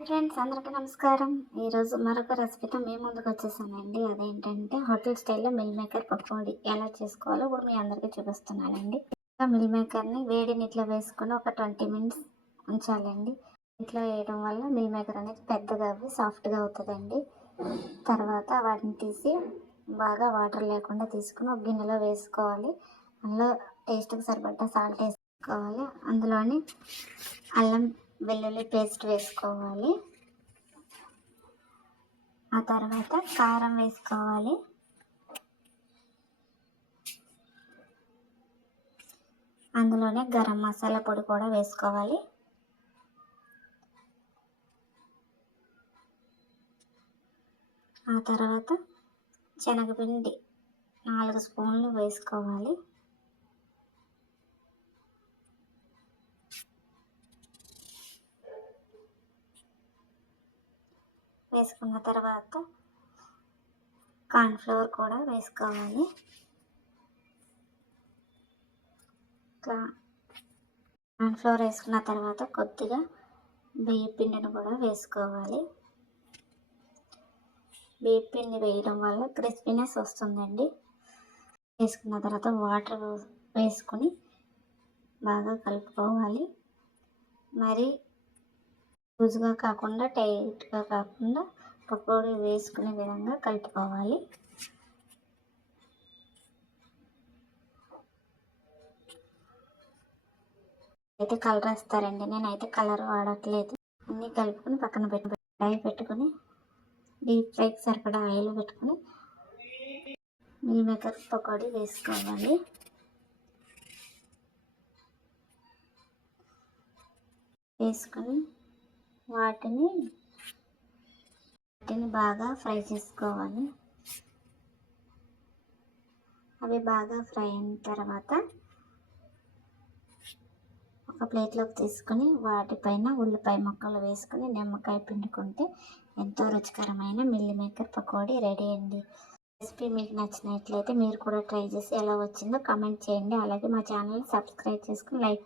Friends అందరికీ నమస్కారం. ఈరోజు మరొక రెసిపీతో మీ ముందుకు వచ్చేసానండి. అదేంటంటే హోటల్ స్టైల్లో మిల్ మేకర్ పకోడీ ఎలా చేసుకోవాలో ఇప్పుడు మీ అందరికీ చూపిస్తున్నానండి. మిల్ మేకర్ని వేడి నీటిలో వేసుకొని ఒక 20 మినిట్స్ ఉంచాలండి. నీటిలో వేయడం వల్ల మిల్ మేకర్ అనేది పెద్దగా అవి సాఫ్ట్గా అవుతుందండి. తర్వాత వాటిని తీసి బాగా వాటర్ లేకుండా తీసుకుని ఒక గిన్నెలో వేసుకోవాలి. అందులో టేస్ట్కి సరిపడ్డ సాల్ట్ వేసుకోవాలి. అందులోని అల్లం వెల్లుల్లి పేస్ట్ వేసుకోవాలి. ఆ తర్వాత కారం వేసుకోవాలి. అందులోనే గరం మసాలా పొడి కూడా వేసుకోవాలి. ఆ తర్వాత శనగపిండి 4 స్పూన్లు వేసుకోవాలి. వేసుకున్న తర్వాత కార్న్‌ఫ్లోర్ కూడా వేసుకోవాలి. కార్న్‌ఫ్లోర్ వేసుకున్న తర్వాత కొద్దిగా బియ్యం పిండిని కూడా వేసుకోవాలి. బియ్యం పిండి వేయడం వల్ల క్రిస్పీనెస్ వస్తుందండి. వేసుకున్న తర్వాత వాటర్ వేసుకొని బాగా కలుపుకోవాలి. మరి లూజ్గా కాకుండా టైట్గా కాకుండా పకోడీ వేసుకునే విధంగా కలుపుకోవాలి. అయితే కలర్ వేస్తారండి, నేనైతే కలర్ వాడట్లేదు. అన్నీ కలుపుకొని పక్కన పెట్టుకొని డీప్ ఫ్రైకి సరిపడా ఆయిల్ పెట్టుకొని మిల్ మేకర్ పకోడీ వేసుకోవాలి. వేసుకొని వాటిని బాగా ఫ్రై చేసుకోవాలి. అవి బాగా ఫ్రై అయిన తర్వాత ఒక ప్లేట్లోకి తీసుకొని వాటిపైన ఉల్లిపాయ ముక్కలు వేసుకొని నిమ్మకాయ పిండుకుంటే ఎంతో రుచికరమైన మిల్ మేకర్ పకోడీ రెడీ అండి. రెసిపీ మీకు నచ్చినట్లయితే మీరు కూడా ట్రై చేసి ఎలా వచ్చిందో కామెంట్ చేయండి. అలాగే మా ఛానల్ని సబ్స్క్రైబ్ చేసుకుని లైక్